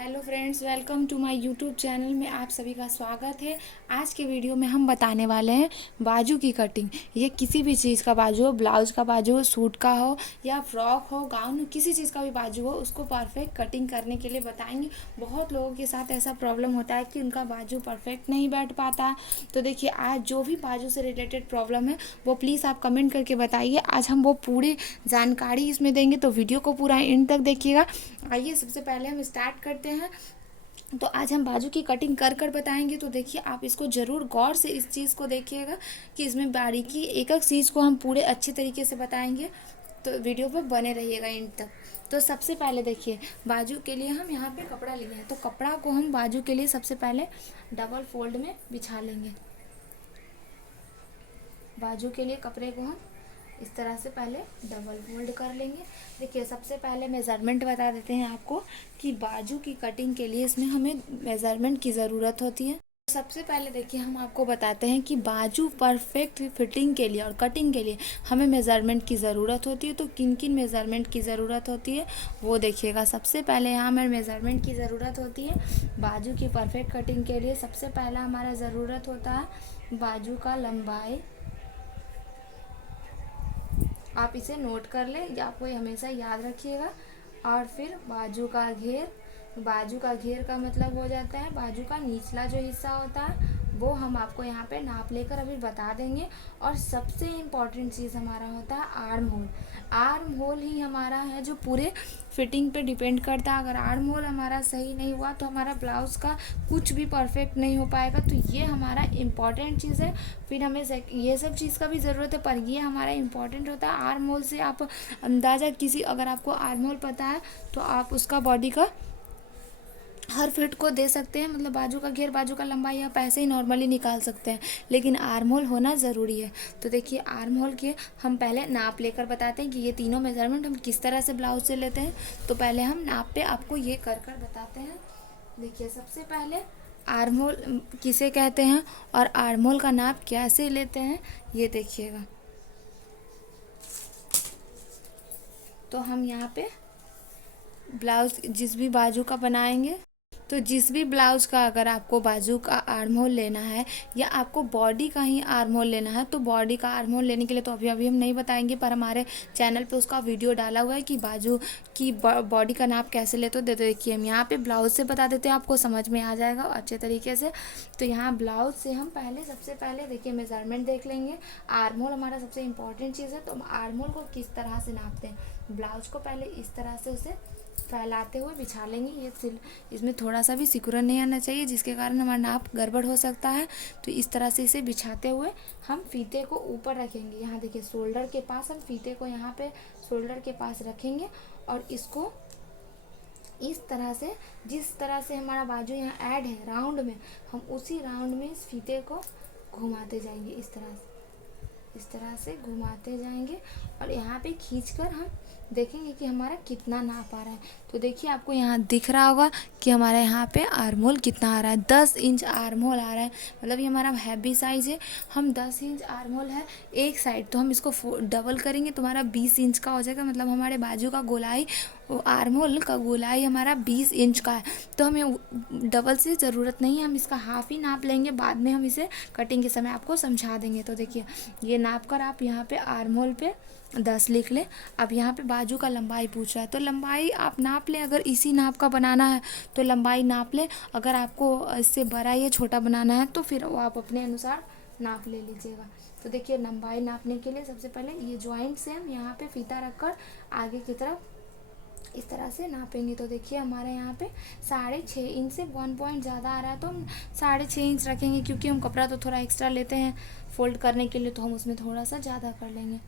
Hello friends, welcome to my YouTube channel में आप सभी का स्वागत है। आज के वीडियो में हम बताने वाले हैं बाजू की कटिंग। ये किसी भी चीज़ का बाजू हो, ब्लाउज का बाजू हो, सूट का हो या फ्रॉक हो, गाउन हो, किसी चीज़ का भी बाजू हो, उसको परफेक्ट कटिंग करने के लिए बताएंगे। बहुत लोगों के साथ ऐसा प्रॉब्लम होता है कि उनका बाजू परफेक्ट नहीं बैठ पाता। तो देखिए, आज जो भी बाजू से रिलेटेड प्रॉब्लम है वो प्लीज़ आप कमेंट करके बताइए। आज हम वो पूरी जानकारी इसमें देंगे, तो वीडियो को पूरा एंड तक देखिएगा। आइए सबसे पहले हम स्टार्ट करते हैं। तो आज हम बाजू की कटिंग कर कर बताएंगे। तो देखिए, आप इसको ज़रूर गौर से इस चीज़ को देखिएगा कि इसमें बारीकी एक एक चीज़ को हम पूरे अच्छी तरीके से बताएंगे। तो वीडियो पर बने रहिएगा एंड तक। तो सबसे पहले देखिए, बाजू के लिए हम यहाँ पे कपड़ा लिए हैं, तो कपड़ा को हम बाजू के लिए सबसे पहले डबल फोल्ड में बिछा लेंगे। बाजू के लिए कपड़े को हम इस तरह से पहले डबल फोल्ड कर लेंगे। देखिए, सबसे पहले मेज़रमेंट बता देते हैं आपको कि बाजू की कटिंग के लिए इसमें हमें मेज़रमेंट की ज़रूरत होती है। सबसे पहले देखिए, हम आपको बताते हैं कि बाजू परफेक्ट फिटिंग के लिए और कटिंग के लिए हमें मेज़रमेंट की ज़रूरत होती है। तो किन किन मेज़रमेंट की ज़रूरत होती है वो देखिएगा। सबसे पहले यहाँ हमें मेज़रमेंट की ज़रूरत होती है बाजू की परफेक्ट कटिंग के लिए। सबसे पहला हमारा ज़रूरत होता है बाजू का लंबाई। आप इसे नोट कर लें या आपको हमेशा याद रखिएगा। और फिर बाजू का घेर। बाजू का घेर का मतलब हो जाता है बाजू का निचला जो हिस्सा होता है, वो हम आपको यहाँ पे नाप लेकर अभी बता देंगे। और सबसे इम्पॉर्टेंट चीज़ हमारा होता है आर्म होल। आर्म होल ही हमारा है जो पूरे फिटिंग पे डिपेंड करता है। अगर आर्म होल हमारा सही नहीं हुआ तो हमारा ब्लाउज़ का कुछ भी परफेक्ट नहीं हो पाएगा। तो ये हमारा इम्पॉर्टेंट चीज़ है। फिर हमें ये सब चीज़ का भी ज़रूरत है, पर ये हमारा इम्पॉर्टेंट होता है। आर्म होल से आप अंदाज़ा किसी, अगर आपको आर्म होल पता है तो आप उसका बॉडी का हर फिट को दे सकते हैं। मतलब बाजू का घेर, बाजू का लंबाई आप ऐसे ही नॉर्मली निकाल सकते हैं, लेकिन आर्म होल होना ज़रूरी है। तो देखिए, आर्म होल के हम पहले नाप लेकर बताते हैं कि ये तीनों मेजरमेंट हम किस तरह से ब्लाउज से लेते हैं। तो पहले हम नाप पे आपको ये कर कर बताते हैं। देखिए, सबसे पहले आर्म होल किसे कहते हैं और आर्म होल का नाप कैसे लेते हैं ये देखिएगा। तो हम यहाँ पे ब्लाउज जिस भी बाजू का बनाएंगे, तो जिस भी ब्लाउज़ का अगर आपको बाजू का आर्म होल लेना है या आपको बॉडी का ही आर्म होल लेना है, तो बॉडी का आर्म होल लेने के लिए तो अभी हम नहीं बताएंगे, पर हमारे चैनल पे उसका वीडियो डाला हुआ है कि बाजू की बॉडी का नाप कैसे लेते हो। देखिए, हम यहाँ पे ब्लाउज से बता देते हैं, आपको समझ में आ जाएगा अच्छे तरीके से। तो यहाँ ब्लाउज से हम पहले सबसे पहले देखिए मेज़रमेंट देख लेंगे। आर्म होल हमारा सबसे इम्पॉर्टेंट चीज़ है। तो हम आर्म होल को किस तरह से नापते हैं, ब्लाउज को पहले इस तरह से उसे फैलाते हुए बिछा लेंगे। ये इसमें थोड़ा सा भी सिकुड़न नहीं आना चाहिए, जिसके कारण हमारा नाप गड़बड़ हो सकता है। तो इस तरह से इसे बिछाते हुए हम फीते को ऊपर रखेंगे। यहाँ देखिए, शोल्डर के पास हम फीते को यहाँ पे शोल्डर के पास रखेंगे और इसको इस तरह से, जिस तरह से हमारा बाजू यहाँ ऐड है राउंड में, हम उसी राउंड में इस फीते को घुमाते जाएंगे। इस तरह से घुमाते जाएंगे और यहाँ पे खींचकर हम देखेंगे कि हमारा कितना नाप आ रहा है। तो देखिए, आपको यहाँ दिख रहा होगा कि हमारे यहाँ पे आर्म होल कितना आ रहा है। 10 इंच आर्म होल आ रहा है। मतलब ये हमारा हैवी साइज़ है। हम 10 इंच आर्म होल है एक साइड, तो हम इसको डबल करेंगे तो हमारा 20 इंच का हो जाएगा। मतलब हमारे बाजू का गोलाई, आर्म होल का गोलाई हमारा 20 इंच का है। तो हमें डबल से ज़रूरत नहीं है, हम इसका हाफ ही नाप लेंगे। बाद में हम इसे कटिंग के समय आपको समझा देंगे। तो देखिए, ये नाप कर आप यहाँ पे आर्म होल पे 10 लिख लें। अब यहाँ पे बाजू का लंबाई पूछ रहा है, तो लंबाई आप नाप लें। अगर इसी नाप का बनाना है तो लंबाई नाप लें। अगर आपको इससे बड़ा या छोटा बनाना है तो फिर वो आप अपने अनुसार नाप ले लीजिएगा। तो देखिए, लंबाई नापने के लिए सबसे पहले ये जॉइंट से हम यहाँ पे फीता रखकर आगे की तरफ इस तरह से नापेंगे। तो देखिए, हमारे यहाँ पे 6.5 इंच से 1 पॉइंट ज़्यादा आ रहा है, तो हम 6.5 इंच रखेंगे, क्योंकि हम कपड़ा तो थोड़ा एक्स्ट्रा लेते हैं फोल्ड करने के लिए, तो हम उसमें थोड़ा सा ज़्यादा कर लेंगे।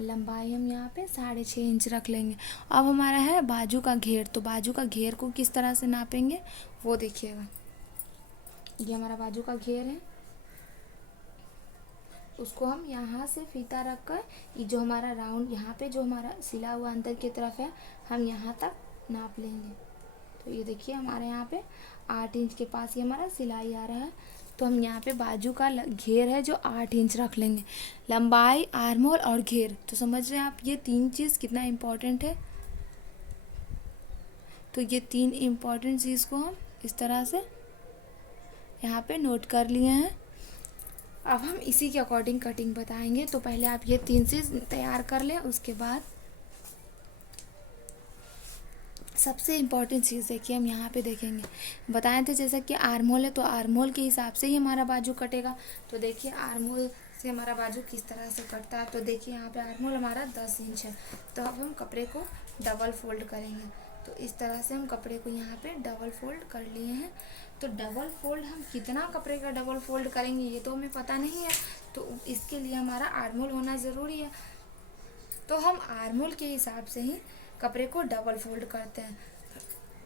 लंबाई हम यहाँ पे 6.5 इंच रख लेंगे। अब हमारा है बाजू का घेर। तो बाजू का घेर को किस तरह से नापेंगे वो देखिएगा। ये हमारा बाजू का घेर है, उसको हम यहाँ से फीता रख कर, ये जो हमारा राउंड यहाँ पे जो हमारा सिला हुआ अंदर की तरफ है, हम यहाँ तक नाप लेंगे। तो ये देखिए, हमारे यहाँ पे 8 इंच के पास ये हमारा सिलाई आ रहा है। तो हम यहाँ पे बाजू का घेर है जो 8 इंच रख लेंगे। लंबाई, आर्म होल और घेर, तो समझ रहे हैं आप ये तीन चीज़ कितना इम्पोर्टेंट है। तो ये 3 इम्पॉर्टेंट चीज़ को हम इस तरह से यहाँ पे नोट कर लिए हैं। अब हम इसी के अकॉर्डिंग कटिंग बताएंगे। तो पहले आप ये 3 चीज़ तैयार कर लें। उसके बाद सबसे इम्पॉर्टेंट चीज़ है कि हम यहाँ पे देखेंगे, बताए थे जैसा कि आर्म होल है तो आर्म होल के हिसाब से ही हमारा बाजू कटेगा। तो देखिए आर्म होल से हमारा बाजू किस तरह से कटता है। तो देखिए यहाँ पे आर्म होल हमारा 10 इंच है। तो अब हम कपड़े को डबल फोल्ड करेंगे। तो इस तरह से हम कपड़े को यहाँ पे डबल फोल्ड कर लिए हैं। तो डबल फोल्ड हम कितना कपड़े का डबल फोल्ड करेंगे ये तो हमें पता नहीं है, तो इसके लिए हमारा आर्म होल होना ज़रूरी है। तो हम आर्म होल के हिसाब से ही कपड़े को डबल फोल्ड करते हैं।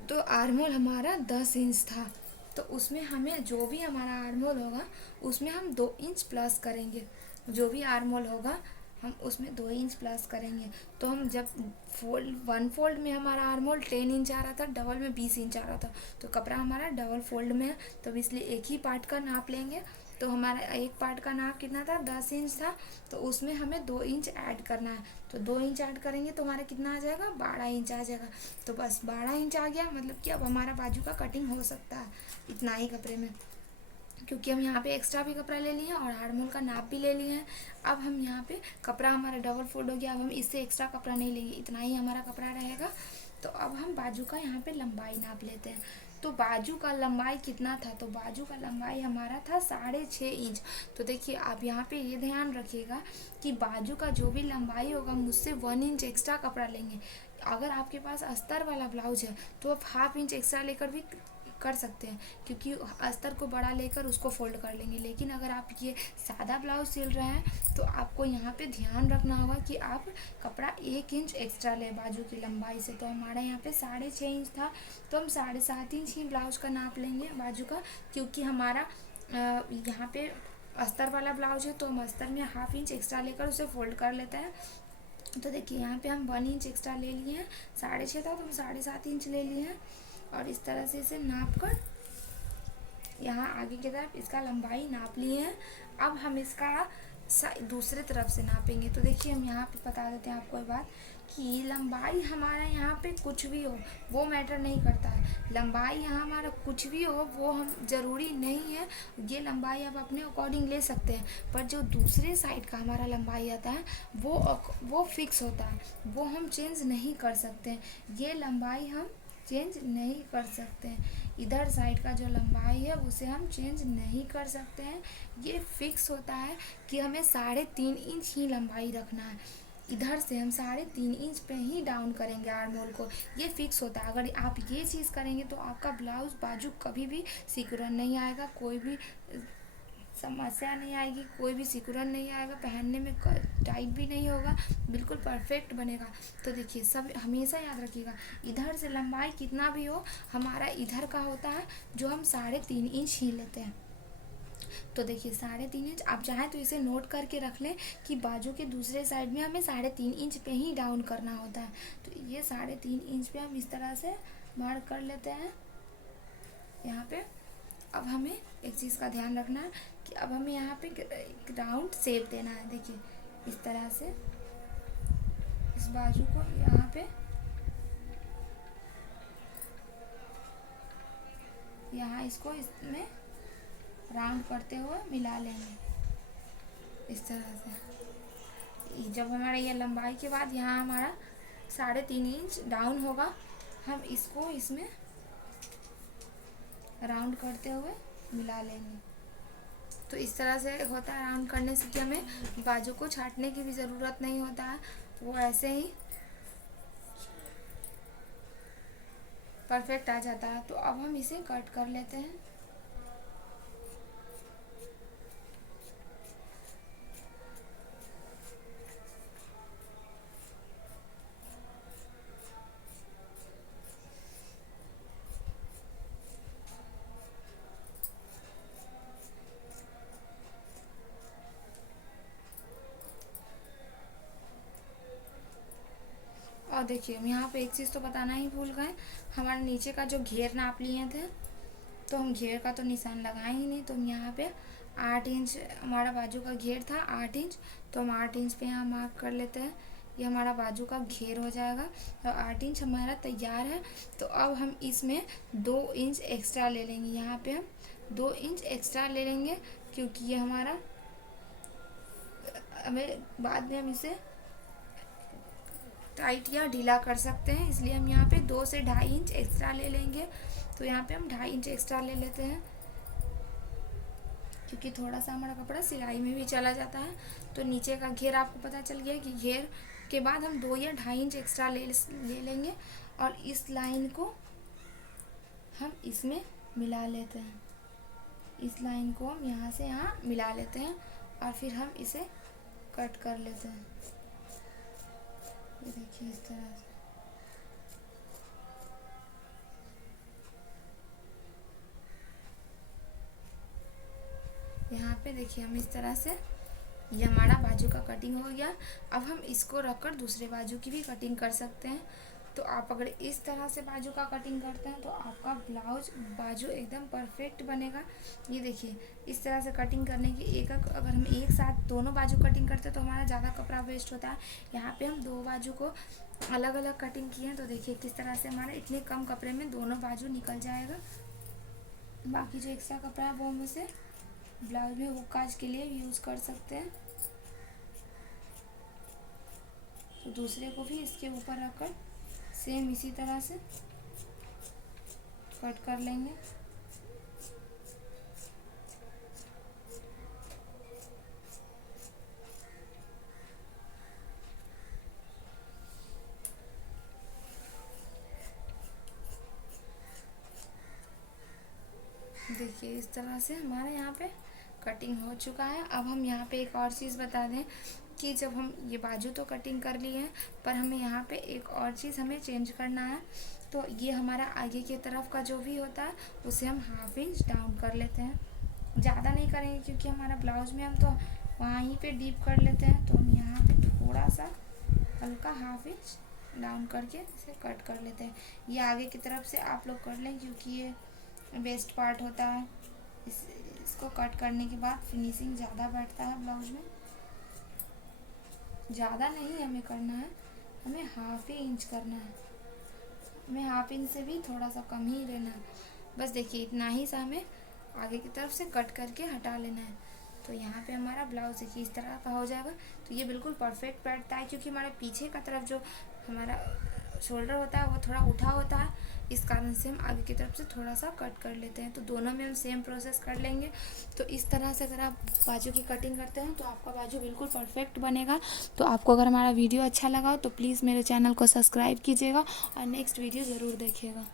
तो आर्म होल हमारा 10 इंच था, तो उसमें हमें जो भी हमारा आर्म होल होगा उसमें हम 2 इंच प्लस करेंगे। जो भी आर्म होल होगा हम उसमें 2 इंच प्लस करेंगे। तो हम जब वन फोल्ड में हमारा आर्म होल 10 इंच आ रहा था, डबल में 20 इंच आ रहा था, तो कपड़ा हमारा डबल फोल्ड में है, तो इसलिए एक ही पार्ट का नाप लेंगे। तो हमारा एक पार्ट का नाप कितना था, 10 इंच था, तो उसमें हमें 2 इंच ऐड करना है। तो 2 इंच ऐड करेंगे तो हमारा कितना आ जाएगा, 12 इंच आ जाएगा। तो बस 12 इंच आ गया, मतलब कि अब हमारा बाजू का कटिंग हो सकता है इतना ही कपड़े में, क्योंकि हम यहाँ पे एक्स्ट्रा भी कपड़ा ले लिए हैं और आर्म होल का नाप भी ले लिए हैं। अब हम यहाँ पे कपड़ा हमारा डबल फोल्ड हो गया, अब हम इससे एक्स्ट्रा कपड़ा नहीं लेंगे, इतना ही हमारा कपड़ा रहेगा। तो अब हम बाजू का यहाँ पे लंबाई नाप लेते हैं। तो बाजू का लंबाई कितना था, तो बाजू का लंबाई हमारा था 6.5 इंच। तो देखिए आप यहाँ पे ये ध्यान रखिएगा कि बाजू का जो भी लंबाई होगा मुझसे 1 इंच एक्स्ट्रा कपड़ा लेंगे। अगर आपके पास अस्तर वाला ब्लाउज है तो आप हाफ इंच एक्स्ट्रा लेकर भी कर सकते हैं, क्योंकि अस्तर को बड़ा लेकर उसको फोल्ड कर लेंगे। लेकिन अगर आप ये सादा ब्लाउज सिल रहे हैं तो आपको यहाँ पे ध्यान रखना होगा कि आप कपड़ा 1 इंच एक्स्ट्रा लें बाजू की लंबाई से। तो हमारा यहाँ पे 6.5 इंच था, तो हम 7.5 इंच ही ब्लाउज का नाप लेंगे बाजू का, क्योंकि हमारा यहाँ पे अस्तर वाला ब्लाउज है, तो हम अस्तर में हाफ इंच एक्स्ट्रा लेकर उसे फोल्ड कर लेते हैं। तो देखिए यहाँ पे हम 1 इंच एक्स्ट्रा ले लिए हैं, 6.5 था तो हम 7.5 इंच ले लिए हैं, और इस तरह से इसे नाप कर यहाँ आगे की तरफ इसका लंबाई नाप लिए हैं। अब हम इसका दूसरे तरफ से नापेंगे। तो देखिए हम यहाँ पे बता देते हैं आपको एक बात कि लंबाई हमारा यहाँ पे कुछ भी हो वो मैटर नहीं करता है। लंबाई यहाँ हमारा कुछ भी हो वो हम ज़रूरी नहीं है, ये लंबाई आप अपने अकॉर्डिंग ले सकते हैं, पर जो दूसरे साइड का हमारा लंबाई आता है वो फिक्स होता है, वो हम चेंज नहीं कर सकते हैं। ये लंबाई हम चेंज नहीं कर सकते हैं। इधर साइड का जो लंबाई है उसे हम चेंज नहीं कर सकते हैं। ये फिक्स होता है कि हमें 3.5 इंच ही लंबाई रखना है। इधर से हम 3.5 इंच पे ही डाउन करेंगे आर्म होल को, ये फिक्स होता है। अगर आप ये चीज़ करेंगे तो आपका ब्लाउज बाजू कभी भी सिकुड़न नहीं आएगा, कोई भी समस्या नहीं आएगी, कोई भी सिकुड़न नहीं आएगा, पहनने में टाइट भी नहीं होगा, बिल्कुल परफेक्ट बनेगा। तो देखिए सब हमेशा याद रखिएगा, इधर से लंबाई कितना भी हो हमारा इधर का होता है जो हम 3.5 इंच ही लेते हैं। तो देखिए 3.5 इंच, आप चाहें तो इसे नोट करके रख लें कि बाजू के दूसरे साइड में हमें 3.5 इंच पे ही डाउन करना होता है। तो ये 3.5 इंच पे हम इस तरह से मार्क कर लेते हैं यहाँ पे। अब हमें एक चीज़ का ध्यान रखना है कि अब हमें यहाँ पे राउंड शेप देना है। देखिए इस तरह से इस बाजू को यहाँ पे यहाँ इसको इसमें राउंड करते हुए मिला लेंगे इस तरह से। जब हमारा ये लंबाई के बाद यहाँ हमारा 3.5 इंच डाउन होगा, हम इसको इसमें राउंड करते हुए मिला लेंगे। तो इस तरह से होता है राउंड करने से कि हमें बाजू को छाटने की भी ज़रूरत नहीं होता है, वो ऐसे ही परफेक्ट आ जाता है। तो अब हम इसे कट कर लेते हैं। और देखिए हम यहाँ पे एक चीज़ तो बताना ही भूल गए, हमारे नीचे का जो घेर नाप लिए थे तो हम घेर का तो निशान लगाए ही नहीं। तो हम यहाँ पे 8 इंच हमारा बाजू का घेर था, 8 इंच, तो हम 8 इंच पे यहाँ मार्क कर लेते हैं। ये हमारा बाजू का घेर हो जाएगा। तो 8 इंच हमारा तैयार है। तो अब हम इसमें 2 इंच एक्स्ट्रा ले लेंगे। यहाँ पे हम 2 इंच एक्स्ट्रा ले लेंगे, क्योंकि ये हमारा हमें बाद में हम इसे टाइट या ढीला कर सकते हैं, इसलिए हम यहाँ पे 2 से 2.5 इंच एक्स्ट्रा ले लेंगे। तो यहाँ पे हम 2.5 इंच एक्स्ट्रा ले लेते हैं, क्योंकि थोड़ा सा हमारा कपड़ा सिलाई में भी चला जाता है। तो नीचे का घेर आपको पता चल गया कि घेर के बाद हम 2 या 2.5 इंच एक्स्ट्रा ले लेंगे, और इस लाइन को हम इसमें मिला लेते हैं। इस लाइन को हम यहाँ से यहाँ मिला लेते हैं, और फिर हम इसे कट कर लेते हैं। ये देखिए इस तरह से। यहाँ पे देखिए हम इस तरह से, ये हमारा बाजू का कटिंग हो गया। अब हम इसको रखकर दूसरे बाजू की भी कटिंग कर सकते हैं। तो आप अगर इस तरह से बाजू का कटिंग करते हैं तो आपका ब्लाउज बाजू एकदम परफेक्ट बनेगा। ये देखिए इस तरह से कटिंग करने की अगर हम एक साथ दोनों बाजू कटिंग करते हैं तो हमारा ज़्यादा कपड़ा वेस्ट होता है। यहाँ पे हम 2 बाजू को अलग अलग कटिंग किए हैं, तो देखिए किस तरह से हमारे इतने कम कपड़े में दोनों बाजू निकल जाएगा। बाकी जो एक्स्ट्रा कपड़ा है वो हम उसे ब्लाउज में हुक काज के लिए यूज़ कर सकते हैं। तो दूसरे को भी इसके ऊपर रखकर सेम इसी तरह से कट कर लेंगे। देखिए इस तरह से हमारे यहाँ पे कटिंग हो चुका है। अब हम यहाँ पे एक और चीज़ बता दें कि जब हम ये बाजू तो कटिंग कर ली है, पर हमें यहाँ पे एक और चीज़ हमें चेंज करना है। तो ये हमारा आगे की तरफ का जो भी होता है उसे हम 1/2 इंच डाउन कर लेते हैं। ज़्यादा नहीं करेंगे, क्योंकि हमारा ब्लाउज में हम तो वहीं पे डीप कर लेते हैं। तो हम यहाँ पे थोड़ा सा हल्का 1/2 इंच डाउन करके इसे कट कर लेते हैं। ये आगे की तरफ से आप लोग कर लें, क्योंकि ये वेस्ट पार्ट होता है। इसको कट करने के बाद फिनिशिंग ज़्यादा बैठता है ब्लाउज में। ज़्यादा नहीं हमें करना है, हमें 1/2 इंच करना है। हमें 1/2 इंच से भी थोड़ा सा कम ही लेना है। बस देखिए इतना ही सा हमें आगे की तरफ से कट करके हटा लेना है। तो यहाँ पे हमारा ब्लाउज देखिए इस तरह का हो जाएगा। तो ये बिल्कुल परफेक्ट बैठता है, क्योंकि हमारे पीछे का तरफ जो हमारा शोल्डर होता है वो थोड़ा उठा होता है। इस कारण से हम आगे की तरफ से थोड़ा सा कट कर लेते हैं। तो दोनों में हम सेम प्रोसेस कर लेंगे। तो इस तरह से अगर आप बाजू की कटिंग करते हैं तो आपका बाजू बिल्कुल परफेक्ट बनेगा। तो आपको अगर हमारा वीडियो अच्छा लगा हो तो प्लीज़ मेरे चैनल को सब्सक्राइब कीजिएगा और नेक्स्ट वीडियो ज़रूर देखिएगा।